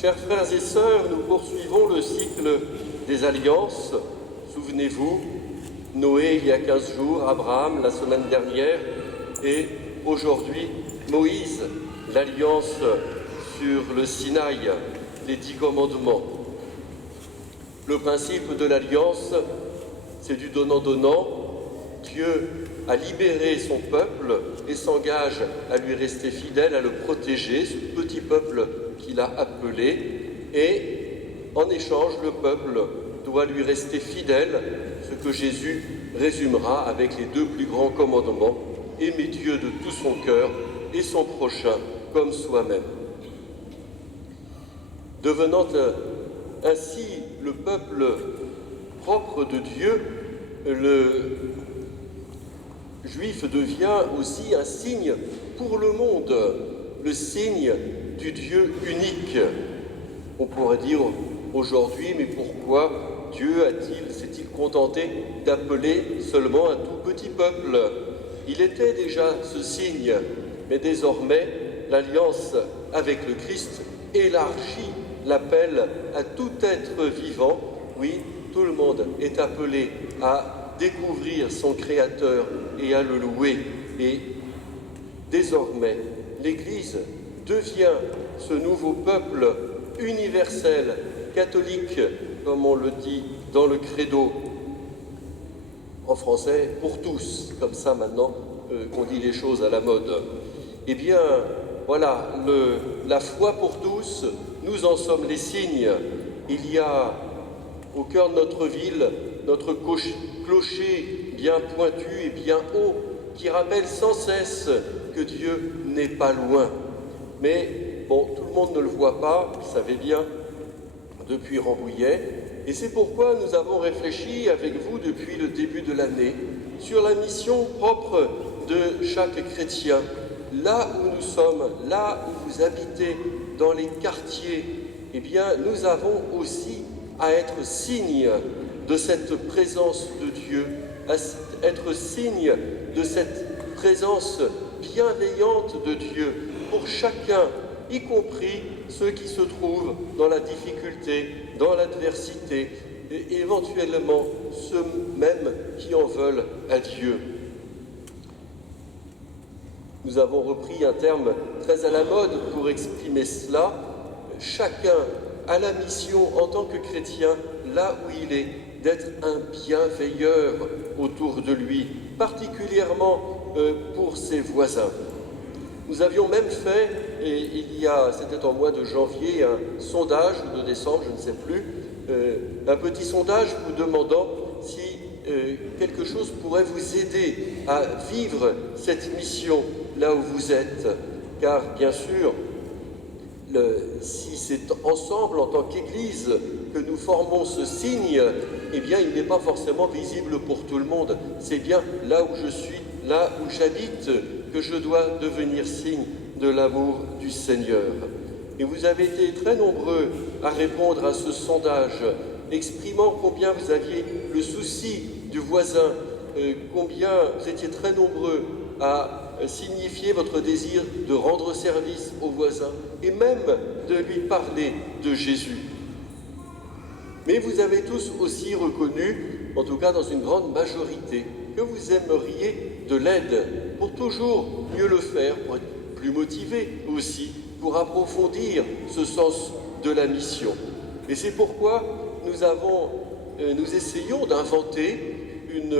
Chers frères et sœurs, nous poursuivons le cycle des alliances. Souvenez-vous, Noé il y a 15 jours, Abraham la semaine dernière et aujourd'hui Moïse, l'alliance sur le Sinaï, les 10 commandements. Le principe de l'alliance, c'est du donnant-donnant. Dieu a libéré son peuple et s'engage à lui rester fidèle, à le protéger, ce petit peuple qu'il a appelé. Et en échange, le peuple doit lui rester fidèle, ce que Jésus résumera avec les 2 plus grands commandements: aimer Dieu de tout son cœur et son prochain comme soi-même. Devenant ainsi le peuple propre de Dieu, le juif devient aussi un signe pour le monde, le signe du Dieu unique. On pourrait dire aujourd'hui, mais pourquoi Dieu s'est-il contenté d'appeler seulement un tout petit peuple? Il était déjà ce signe, mais désormais l'alliance avec le Christ élargit l'appel à tout être vivant. Oui, tout le monde est appelé à découvrir son Créateur et à le louer. Et désormais, l'Église devient ce nouveau peuple universel, catholique, comme on le dit dans le credo, en français, pour tous, comme ça maintenant qu'on dit les choses à la mode. Eh bien, voilà, la foi pour tous, nous en sommes les signes. Il y a au cœur de notre ville notre clocher bien pointu et bien haut qui rappelle sans cesse que Dieu n'est pas loin. Mais bon, tout le monde ne le voit pas, vous le savez bien, depuis Rambouillet. Et c'est pourquoi nous avons réfléchi avec vous depuis le début de l'année sur la mission propre de chaque chrétien. Là où nous sommes, là où vous habitez, dans les quartiers, eh bien, nous avons aussi à être signe de cette présence de Dieu, à être signe de cette présence bienveillante de Dieu pour chacun, y compris ceux qui se trouvent dans la difficulté, dans l'adversité, et éventuellement ceux même qui en veulent à Dieu. Nous avons repris un terme très à la mode pour exprimer cela. Chacun a la mission en tant que chrétien, là où il est, d'être un bienveilleur autour de lui, particulièrement pour ses voisins. Nous avions même fait, c'était en mois de janvier, un sondage, ou de décembre, je ne sais plus, un petit sondage vous demandant si quelque chose pourrait vous aider à vivre cette mission là où vous êtes. Car bien sûr, si c'est ensemble, en tant qu'Église, que nous formons ce signe, eh bien, il n'est pas forcément visible pour tout le monde. C'est bien là où je suis, là où j'habite, que je dois devenir signe de l'amour du Seigneur. Et vous avez été très nombreux à répondre à ce sondage, exprimant combien vous aviez le souci du voisin, combien vous étiez très nombreux à signifier votre désir de rendre service au voisin et même de lui parler de Jésus. Mais vous avez tous aussi reconnu, en tout cas dans une grande majorité, que vous aimeriez de l'aide pour toujours mieux le faire, pour être plus motivé aussi, pour approfondir ce sens de la mission. Et c'est pourquoi nous essayons d'inventer une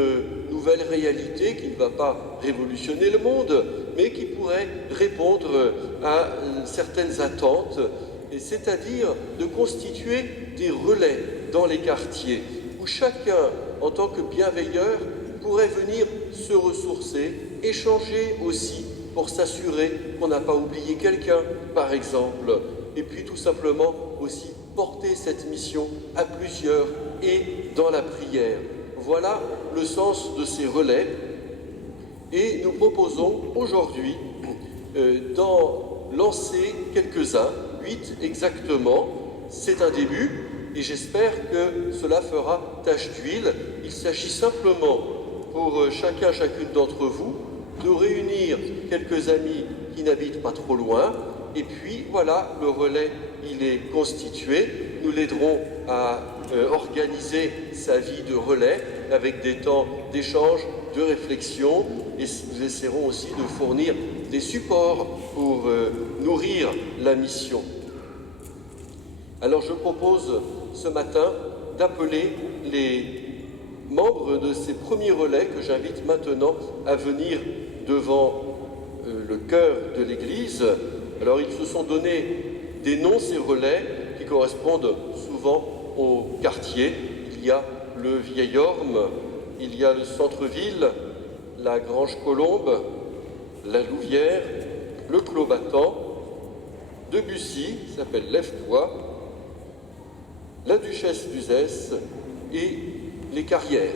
nouvelle réalité qui ne va pas révolutionner le monde, mais qui pourrait répondre à certaines attentes, c'est-à-dire de constituer des relais dans les quartiers, où chacun, en tant que bienveilleur, pourrait venir se ressourcer, échanger aussi pour s'assurer qu'on n'a pas oublié quelqu'un, par exemple, et puis tout simplement aussi porter cette mission à plusieurs et dans la prière. Voilà le sens de ces relais. Et nous proposons aujourd'hui d'en lancer quelques-uns, 8 exactement. C'est un début et j'espère que cela fera tache d'huile. Il s'agit simplement pour chacune d'entre vous de réunir quelques amis qui n'habitent pas trop loin. Et puis voilà le relais il est constitué. Nous l'aiderons à organiser sa vie de relais avec des temps d'échange, de réflexion, et nous essaierons aussi de fournir des supports pour nourrir la mission. Alors je propose ce matin d'appeler les membres de ces premiers relais que j'invite maintenant à venir devant le chœur de l'Église. Alors ils se sont donné des noms, ces relais, qui correspondent souvent au quartier. Il y a le Vieil Orme, il y a le centre-ville, la Grange Colombe, la Louvière, le Clos Battant, Debussy, qui s'appelle Lève-toi, la Duchesse d'Uzès et les Carrières.